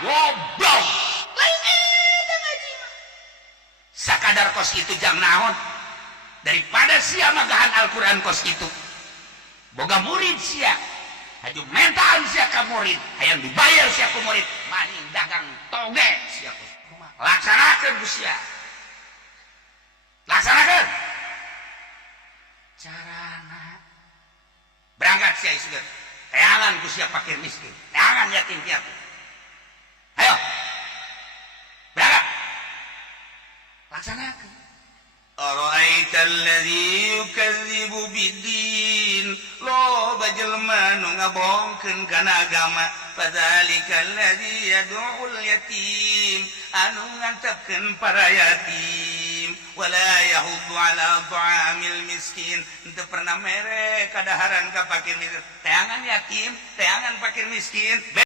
goblok sakadar kos itu jam naon daripada sia magahan Al-Quran kos itu boga murid sia haju mental sia ka murid hayang dibayar sia ku murid maning dagang toge sia laksanakeun ku sia laksanakeun carana berangkat sia iseukeun teangan ku sia fakir miskin teangan yatim piatu ayo berangkat laksanakeun ara'aita alladzi yukadzibu biddin loba jelema nu ngabongkeun kana agama fadzalika alladzi yad'ul yatim anu ngantepkeun para yatim wala yahuddu ala ta'amil miskin henteu pernah mere kadaharan ka fakir miskin teangan yatim teangan fakir miskin